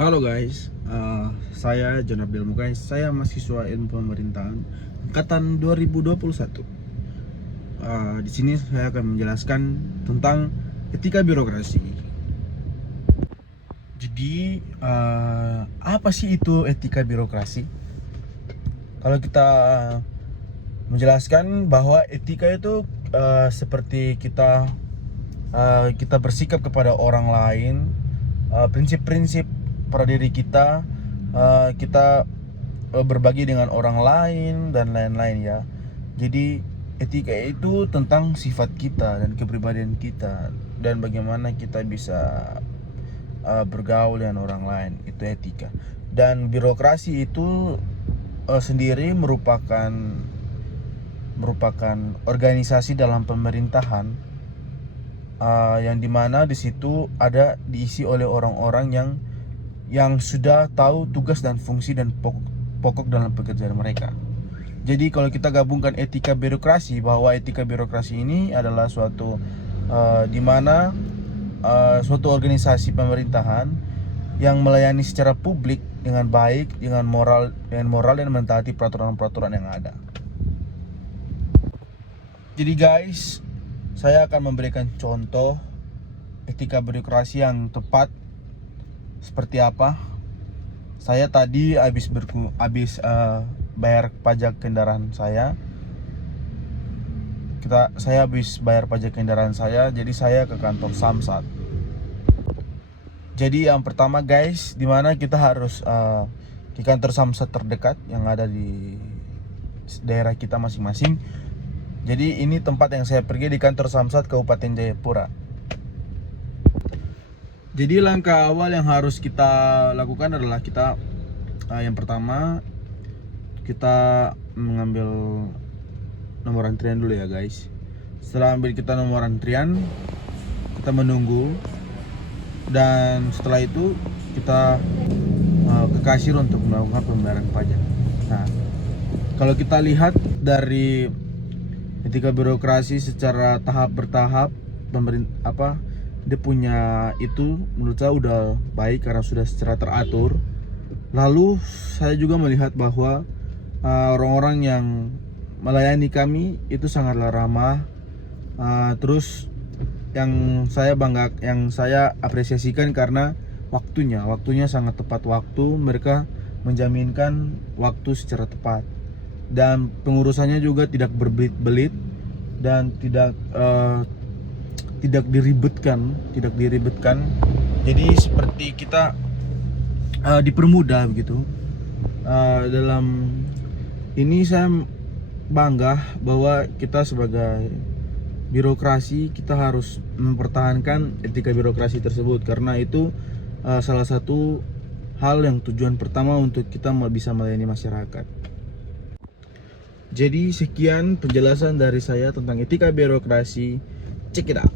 Halo guys, saya John Abdel Mukai. Saya mahasiswa ilmu pemerintahan angkatan 2021. Di sini saya akan menjelaskan tentang etika birokrasi. Jadi, apa sih itu etika birokrasi? Kalau kita menjelaskan bahwa etika itu seperti kita bersikap kepada orang lain, prinsip-prinsip pada diri kita, kita berbagi dengan orang lain dan lain-lain ya. Jadi etika itu tentang sifat kita dan kepribadian kita dan bagaimana kita bisa bergaul dengan orang lain, itu etika. Dan birokrasi itu sendiri merupakan organisasi dalam pemerintahan yang dimana di situ diisi oleh orang-orang yang sudah tahu tugas dan fungsi dan pokok dalam pekerjaan mereka. Jadi kalau kita gabungkan etika birokrasi, bahwa etika birokrasi ini adalah suatu dimana suatu organisasi pemerintahan yang melayani secara publik dengan baik, dengan moral dan mentaati peraturan-peraturan yang ada. Jadi guys, saya akan memberikan contoh etika birokrasi yang tepat seperti apa. Saya tadi habis bayar pajak kendaraan saya. Saya habis bayar pajak kendaraan saya, jadi saya ke kantor Samsat. Jadi yang pertama guys, dimana kita harus di kantor Samsat terdekat yang ada di daerah kita masing-masing. Jadi ini tempat yang saya pergi, di kantor Samsat Kabupaten Jayapura. Jadi langkah awal yang harus kita lakukan adalah yang pertama kita mengambil nomor antrian dulu ya guys. Setelah kita nomor antrian, kita menunggu, dan setelah itu kita ke kasir untuk melakukan pembayaran pajak. Nah, kalau kita lihat dari etika birokrasi secara tahap bertahap, dia punya itu menurut saya udah baik karena sudah secara teratur. Lalu saya juga melihat bahwa orang-orang yang melayani kami itu sangatlah ramah. Terus yang saya apresiasikan karena waktunya sangat tepat waktu. Mereka menjaminkan waktu secara tepat, dan pengurusannya juga tidak berbelit-belit dan tidak diribetkan. Jadi seperti kita dipermudah begitu. Dalam ini saya bangga bahwa kita sebagai birokrasi, kita harus mempertahankan etika birokrasi tersebut, karena itu salah satu hal yang tujuan pertama untuk kita bisa melayani masyarakat. Jadi sekian penjelasan dari saya tentang etika birokrasi. Check it out.